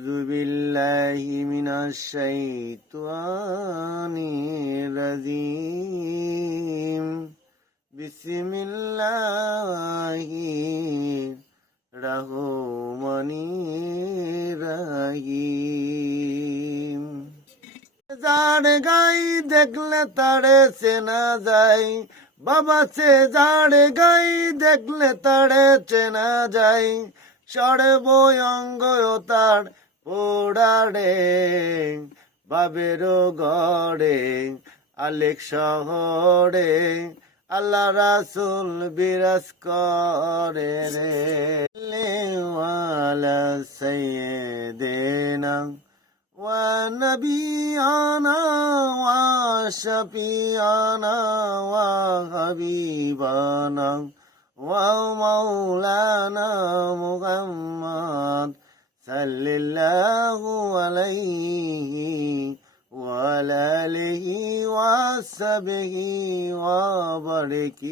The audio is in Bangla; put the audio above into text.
أعوذ بالله من الشيطان الرجيم بسم الله الرحمن الرحيم যার গাই দেখলে তারে চেনা যায় বাবা সে যার গাই দেখলে তারে চেনা যায় সর্বঙ্গ তার পোড়ারে বাবেরও গড়ে আলেক শহরে আল্লাহ রাসূল বিরাজ করে রে ওয়ালা সাইয়্যিদিনা ওয়া নবিয়ানা ওয়া শাফিয়ানা ওয়া হাবিবানা ومولانا محمد صلى الله عليه وعلى آله وصحبه وبارك